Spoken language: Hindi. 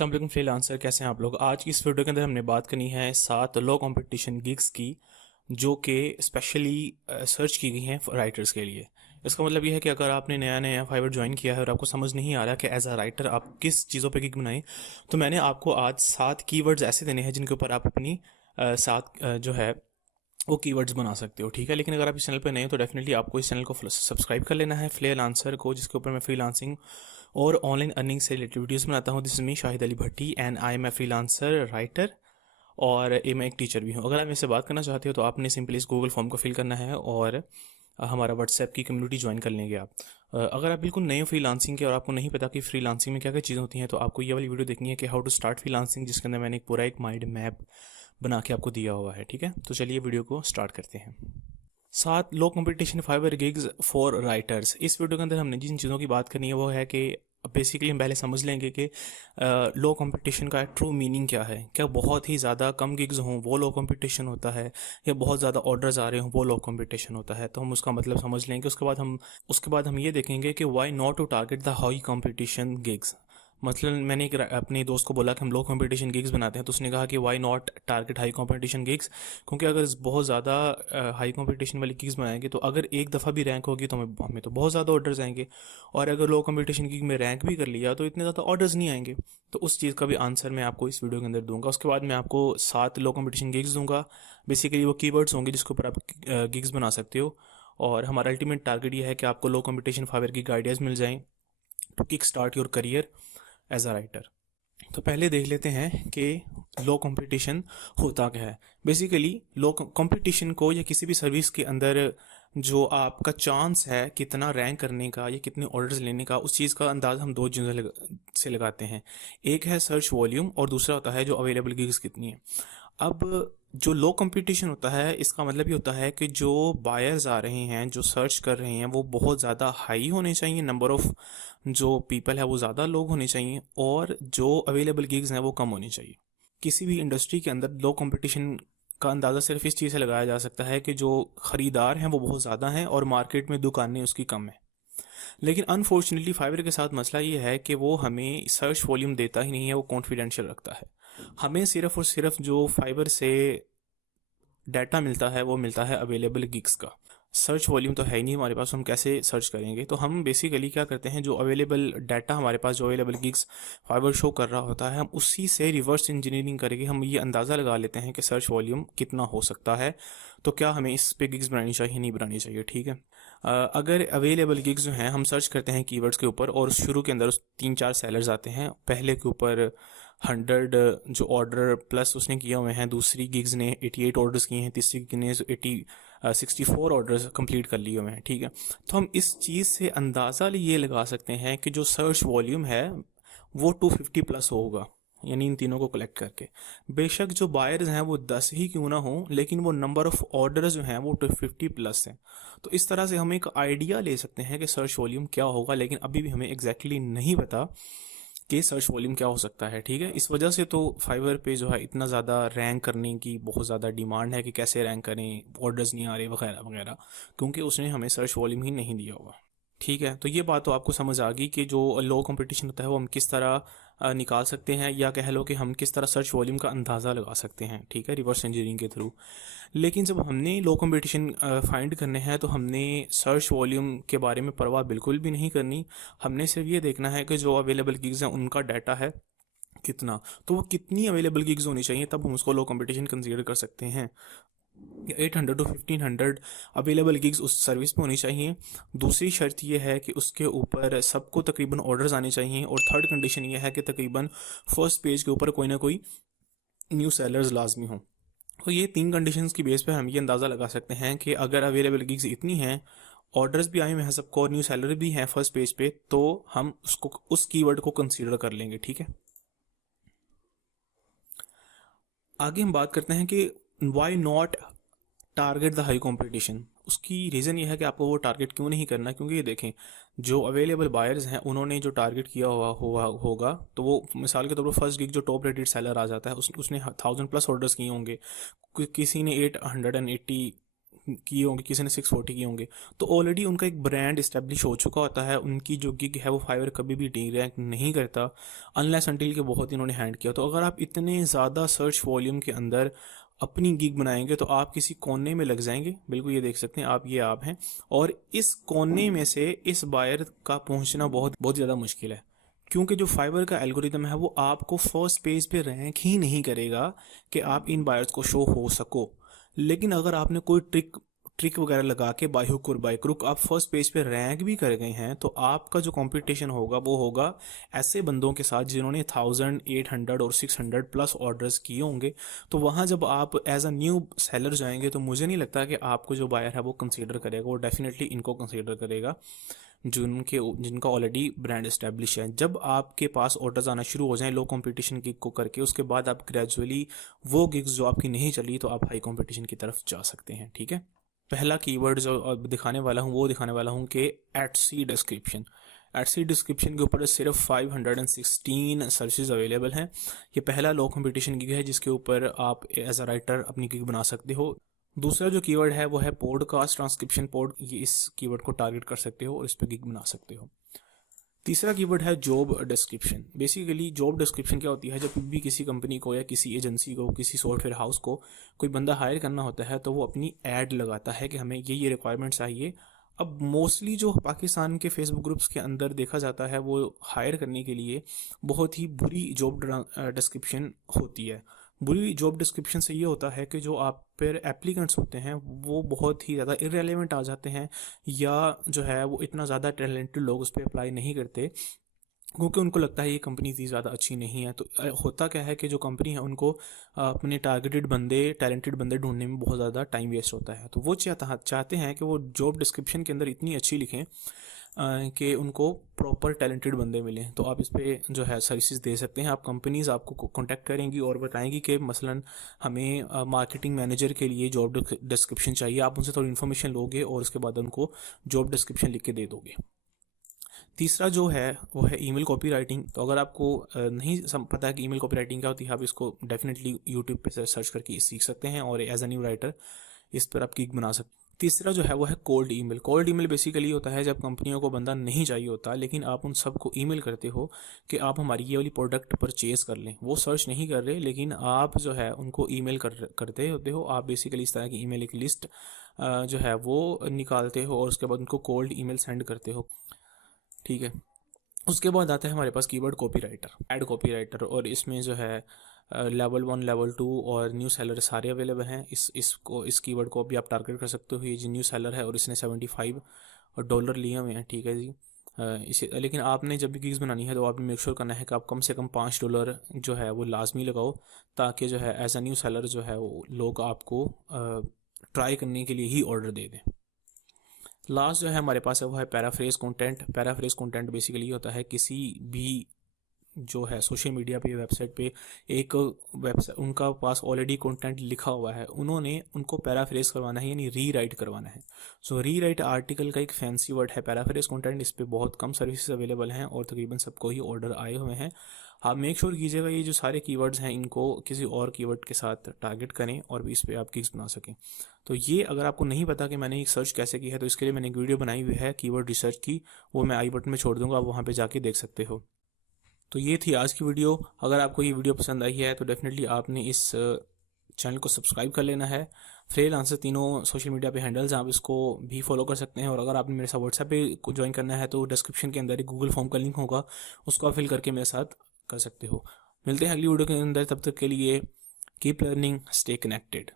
अस्सलाम वालेकुम फ्रीलांसर, कैसे हैं आप लोग। आज की इस वीडियो के अंदर हमने बात करनी है 7 लो कंपटीशन गिग्स की जो कि स्पेशली सर्च की गई हैं राइटर्स के लिए। इसका मतलब ये है कि अगर आपने नया नया फाइवर ज्वाइन किया है और आपको समझ नहीं आ रहा कि एज अ राइटर आप किस चीज़ों पे गिग बनाएं, तो मैंने आपको आज 7 कीवर्ड्स ऐसे देने हैं जिनके ऊपर आप अपनी 7 जो है वो कीवर्ड्स बना सकते हो। ठीक है, लेकिन अगर आप इस चैनल पर नए हो तो डेफिनेटली आपको इस चैनल को सब्सक्राइब कर लेना है, फ्रीलांसर को, जिसके ऊपर मैं फ्रीलांसिंग और ऑनलाइन अर्निंग से रिलेटेड वीडियोस बनाता हूँ। This is me Shahid Ali Bhatti and I am a freelancer writer और मैं एक टीचर भी हूँ। अगर आप मेरे से बात करना चाहते हो तो आपने सिंपली इस गूगल फॉर्म को फिल करना है और हमारा व्हाट्सएप की कम्युनिटी ज्वाइन कर लेंगे आप। अगर आप बिल्कुल नए हो फ्रीलांसिंग के और आपको नहीं पता कि फ्रीलांसिंग में क्या क्या चीज़ें होती हैं, तो आपको ये वाली वीडियो देखनी है कि हाउ टू स्टार्ट फ्रीलांसिंग, जिसके अंदर मैंने एक पूरा एक माइंड मैप बना के आपको दिया हुआ है। ठीक है, तो चलिए वीडियो को स्टार्ट करते हैं। 7 low competition Fiverr gigs for writers. इस वीडियो के अंदर हमने जिन चीज़ों की बात करनी है वो है कि बेसिकली हम पहले समझ लेंगे कि लो कंपटीशन का ट्रू मीनिंग क्या है। क्या बहुत ही ज़्यादा कम गिग्स हों वो लो कंपटीशन होता है, या बहुत ज़्यादा ऑर्डर्स आ रहे हों वो लो कंपटीशन होता है। तो हम उसका मतलब समझ लेंगे। उसके बाद हम ये देखेंगे कि why not to target the high competition gigs. मतलब मैंने एक अपने दोस्त को बोला कि हम लो कंपटीशन गिग्स बनाते हैं, तो उसने कहा कि why not target high competition gigs, क्योंकि अगर बहुत ज़्यादा हाई कंपटीशन वाली गिग्स बनाएंगे तो अगर एक दफ़ा भी रैंक होगी तो हमें तो बहुत ज़्यादा ऑर्डर्स आएंगे, और अगर लो कंपटीशन गिग में रैंक भी कर लिया तो इतने ज़्यादा ऑर्डर्स नहीं आएंगे। तो उस चीज़ का भी आंसर मैं आपको इस वीडियो के अंदर दूंगा। उसके बाद मैं आपको 7 लो कंपटीशन गिग्स दूंगा। बेसिकली वो कीवर्ड्स होंगे जिसके ऊपर आप गिग्स बना सकते हो, और हमारा अल्टीमेट टारगेट ये है कि आपको लो कंपटीशन फाइवर की आइडियाज़ मिल जाएँ to kick start your career as a writer. तो पहले देख लेते हैं कि लो कंपटीशन होता क्या है। बेसिकली लो कंपटीशन को, या किसी भी सर्विस के अंदर जो आपका चांस है कितना रैंक करने का या कितने ऑर्डर्स लेने का, उस चीज़ का अंदाज़ हम दो चीज़ों से लगाते हैं। एक है सर्च वॉल्यूम और दूसरा होता है जो अवेलेबल गिग्स कितनी है। अब जो लो कंपटीशन होता है इसका मतलब ये होता है कि जो बायर्स आ रहे हैं, जो सर्च कर रहे हैं, वो बहुत ज़्यादा हाई होने चाहिए, नंबर ऑफ़ जो पीपल है वो ज़्यादा लोग होने चाहिए, और जो अवेलेबल गिग्स हैं वो कम होनी चाहिए। किसी भी इंडस्ट्री के अंदर लो कंपटीशन का अंदाज़ा सिर्फ इस चीज़ से लगाया जा सकता है कि जो ख़रीदार हैं वो बहुत ज़्यादा हैं और मार्केट में दुकानें उसकी कम है। लेकिन अनफॉर्चुनेटली फाइवर के साथ मसला ये है कि वो हमें सर्च वॉल्यूम देता ही नहीं है, वो कॉन्फिडेंशियल रखता है। हमें सिर्फ और सिर्फ जो फाइवर से डाटा मिलता है वो मिलता है अवेलेबल गिग्स का। सर्च वॉल्यूम तो है ही नहीं हमारे पास, हम कैसे सर्च करेंगे। तो हम बेसिकली क्या करते हैं, जो अवेलेबल डाटा हमारे पास, जो अवेलेबल गिग्स फाइवर शो कर रहा होता है, हम उसी से रिवर्स इंजीनियरिंग करके हम ये अंदाज़ा लगा लेते हैं कि सर्च वॉल्यूम कितना हो सकता है, तो क्या हमें इस पे गिग्स बनानी चाहिए नहीं बनानी चाहिए। ठीक है, अगर अवेलेबल गिग्स जो हैं हम सर्च करते हैं कीवर्ड्स के ऊपर, और शुरू के अंदर उस 3-4 सेलर्स आते हैं। पहले के ऊपर 100 जो ऑर्डर प्लस उसने किए हुए हैं, दूसरी गिग्स ने 88 ऑर्डर्स किए हैं, तीसरी गिग ने 64 ऑर्डर्स कंप्लीट कर लिए हुए हैं। ठीक है, तो हम इस चीज़ से अंदाज़ा ये लगा सकते हैं कि जो सर्च वॉल्यूम है वो 250 प्लस होगा, यानी इन तीनों को कलेक्ट करके। बेशक जो बायर्स हैं वो 10 ही क्यों ना हो, लेकिन वो नंबर ऑफ़ ऑर्डर्स जो हैं वो 250 प्लस हैं। तो इस तरह से हम एक आइडिया ले सकते हैं कि सर्च वॉल्यूम क्या होगा, लेकिन अभी भी हमें एग्जैक्टली नहीं पता कि सर्च वॉल्यूम क्या हो सकता है। ठीक है, इस वजह से तो फाइवर पे जो है इतना ज़्यादा रैंक करने की बहुत ज़्यादा डिमांड है कि कैसे रैंक करें, ऑर्डर्स नहीं आ रहे वगैरह वगैरह, क्योंकि उसने हमें सर्च वॉल्यूम ही नहीं दिया हुआ। ठीक है, तो ये बात तो आपको समझ आ गई कि जो लो कंपटीशन होता है वो हम किस तरह निकाल सकते हैं, या कह लो कि हम किस तरह सर्च वॉल्यूम का अंदाज़ा लगा सकते हैं। ठीक है, रिवर्स इंजीनियरिंग के थ्रू। लेकिन जब हमने लो कंपटीशन फाइंड करने हैं तो हमने सर्च वॉल्यूम के बारे में परवाह बिल्कुल भी नहीं करनी। हमने सिर्फ ये देखना है कि जो अवेलेबल गिग्स हैं उनका डाटा है कितना, तो वो कितनी अवेलेबल गिग्स होनी चाहिए, तब हम उसको लो कंपटीशन कंसीडर कर सकते हैं। 800 टू 1500 अवेलेबल गिग्स उस सर्विस पे होनी चाहिए। दूसरी शर्त यह है कि उसके ऊपर सबको तकरीबन ऑर्डर्स आने चाहिए, और थर्ड कंडीशन यह है कि तकरीबन फर्स्ट पेज के ऊपर कोई ना कोई न्यू सेलर्स लाजमी हों। तो ये 3 कंडीशंस की बेस पे हम ये अंदाज़ा लगा सकते हैं कि अगर अवेलेबल गिग्स इतनी हैं, ऑर्डर्स भी आए हुए हैं सबको और न्यू सेलर भी हैं फर्स्ट पेज पे, तो हम उसको उस कीवर्ड को कंसीडर कर लेंगे। ठीक है, आगे हम बात करते हैं कि why not target the high competition. उसकी रीज़न ये है कि आपको वो टारगेट क्यों नहीं करना, क्योंकि ये देखें जो अवेलेबल बायर्स हैं उन्होंने जो टारगेट किया हुआ होगा, तो वो मिसाल के तौर पर फर्स्ट गिग जो टॉप रेटेड सेलर आ जाता है उसने 1000 प्लस ऑर्डर्स किए होंगे, किसी ने 880 किए होंगे, किसी ने 640 किए होंगे, तो ऑलरेडी उनका एक ब्रांड इस्टेब्लिश हो चुका होता है। उनकी जो गिग है वो फाइवर कभी भी डी रैंक नहीं करता अनलेस अनटिल के बहुत इन्होंने हैंड किया। तो अगर आप इतने ज़्यादा सर्च वॉल्यूम के अंदर अपनी गिग बनाएंगे तो आप किसी कोने में लग जाएंगे। बिल्कुल ये देख सकते हैं आप, ये आप हैं, और इस कोने में से इस बायर का पहुंचना बहुत बहुत ज़्यादा मुश्किल है, क्योंकि जो फाइवर का एल्गोरिदम है वो आपको फर्स्ट पेज पे रैंक ही नहीं करेगा कि आप इन बायर्स को शो हो सको। लेकिन अगर आपने कोई ट्रिक वगैरह लगा के बाय हुक और बाय क्रुक आप फर्स्ट पेज पे रैंक भी कर गए हैं, तो आपका जो कंपटीशन होगा वो होगा ऐसे बंदों के साथ जिन्होंने 1800 और 600 प्लस ऑर्डर्स किए होंगे। तो वहाँ जब आप एज अ न्यू सेलर जाएंगे तो मुझे नहीं लगता कि आपको जो बायर है वो कंसीडर करेगा, वो डेफिनेटली इनको कंसीडर करेगा जिनका ऑलरेडी ब्रांड इस्टेब्लिश है। जब आपके पास ऑर्डर्स आना शुरू हो जाएं लो कंपटीशन गिग को करके, उसके बाद आप ग्रेजुअली वो गिग्स जो आपकी नहीं चली तो आप हाई कंपटीशन की तरफ जा सकते हैं। ठीक है, पहला कीवर्ड जो अब दिखाने वाला हूँ वो दिखाने वाला हूँ कि एटसी डिस्क्रिप्शन। एटसी डिस्क्रिप्शन के ऊपर सिर्फ 516 सर्विसेज अवेलेबल हैं। ये पहला लो कंपटीशन गिग है जिसके ऊपर आप एज अ राइटर अपनी गिग बना सकते हो। दूसरा जो कीवर्ड है वो है पॉडकास्ट ट्रांसक्रिप्शन पॉड, ये इस कीवर्ड को टारगेट कर सकते हो और इस पर गिग बना सकते हो। तीसरा कीवर्ड है job description. Basically job description क्या होती है, जब भी किसी कंपनी को या किसी एजेंसी को, किसी सॉफ्टवेयर हाउस को कोई बंदा हायर करना होता है तो वो अपनी ऐड लगाता है कि हमें ये रिक्वायरमेंट्स चाहिए। अब मोस्टली जो पाकिस्तान के फेसबुक ग्रुप्स के अंदर देखा जाता है वो हायर करने के लिए बहुत ही बुरी जॉब डिस्क्रिप्शन होती है। बुरी जॉब डिस्क्रिप्शन से ये होता है कि जो आप पर एप्लीकेंट्स होते हैं वो बहुत ही ज़्यादा इररेलेवेंट आ जाते हैं, या जो है वो इतना ज़्यादा टैलेंटेड लोग उस पर अप्लाई नहीं करते क्योंकि उनको लगता है ये कंपनी इतनी ज़्यादा अच्छी नहीं है। तो होता क्या है कि जो कंपनी है उनको अपने टारगेटेड बंदे, टैलेंटेड बंदे ढूंढने में बहुत ज़्यादा टाइम वेस्ट होता है। तो वो चाहते हैं कि वो जॉब डिस्क्रिप्शन के अंदर इतनी अच्छी लिखें कि उनको प्रॉपर टैलेंटेड बंदे मिलें। तो आप इस पर जो है सर्विसेज दे सकते हैं। आप कंपनीज़ आपको कांटेक्ट करेंगी और बताएंगी कि मसलन हमें मार्केटिंग मैनेजर के लिए जॉब डिस्क्रिप्शन चाहिए। आप उनसे थोड़ी इन्फॉर्मेशन लोगे और उसके बाद उनको जॉब डिस्क्रिप्शन लिख के दे दोगे। तीसरा जो है वो है ईमेल कॉपी राइटिंग। तो अगर आपको नहीं पता है कि ईमेल कॉपी राइटिंग क्या होती है, आप इसको डेफिनेटली यूट्यूब पे सर्च करके सीख सकते हैं और एज अ न्यू राइटर इस पर आप गिग बना सकते हैं। तीसरा जो है वो है cold email. Cold email basically होता है जब कंपनियों को बंदा नहीं चाहिए होता लेकिन आप उन सबको ईमेल करते हो कि आप हमारी ये वाली प्रोडक्ट परचेज कर लें। वो सर्च नहीं कर रहे लेकिन आप जो है उनको ईमेल करते होते हो। आप बेसिकली इस तरह की ईमेल एक लिस्ट जो है वो निकालते हो और उसके बाद उनको कोल्ड ईमेल सेंड करते हो। ठीक है, उसके बाद आता है हमारे पास कीवर्ड कॉपीराइटर, एड कॉपीराइटर, और इसमें जो है लेवल 1, लेवल 2 और न्यू सेलर सारे अवेलेबल हैं। इस कीवर्ड को भी आप टारगेट कर सकते हो। ये जो न्यू सेलर है और इसने $75 लिए हुए हैं। ठीक है जी, इसे लेकिन आपने जब भी गिग्स बनानी है तो आपने मेक श्योर करना है कि आप कम से कम $5 जो है वो लाजमी लगाओ, ताकि जो है एज अ न्यू सेलर जो है वो लोग आपको ट्राई करने के लिए ही ऑर्डर दे दें। लास्ट जो है हमारे पास है वो है paraphrase content. Paraphrase content basically होता है किसी भी जो है सोशल मीडिया पे, वेबसाइट पे एक वेबसाइट उनका पास ऑलरेडी कंटेंट लिखा हुआ है, उन्होंने उनको पैराफ्रेज करवाना है यानी रीराइट करवाना है। सो रीराइट आर्टिकल का एक फैंसी वर्ड है पैराफ्रेज कंटेंट। इस पर बहुत कम सर्विसेज अवेलेबल हैं और तकरीबन सबको ही ऑर्डर आए हुए हैं। आप मेक श्योर कीजिएगा ये जो सारे कीवर्ड्स हैं इनको किसी और कीवर्ड के साथ टारगेट करें और इस पर आप गिग्स बना सकें। तो ये अगर आपको नहीं पता कि मैंने एक सर्च कैसे की है तो इसके लिए मैंने एक वीडियो बनाई हुई है कीवर्ड रिसर्च की, वो मैं आई बटन में छोड़ दूंगा, आप वहाँ पे जाके देख सकते हो। तो ये थी आज की वीडियो। अगर आपको ये वीडियो पसंद आई है तो डेफिनेटली आपने इस चैनल को सब्सक्राइब कर लेना है। फ्रीलांसर तीनों सोशल मीडिया पे हैंडल्स हैं, आप इसको भी फॉलो कर सकते हैं। और अगर आपने मेरे साथ व्हाट्सएप पे ज्वाइन करना है तो डिस्क्रिप्शन के अंदर एक गूगल फॉर्म का लिंक होगा, उसको आप फिल करके मेरे साथ कर सकते हो। मिलते हैं अगली वीडियो के अंदर, तब तक के लिए कीप लर्निंग, स्टे कनेक्टेड।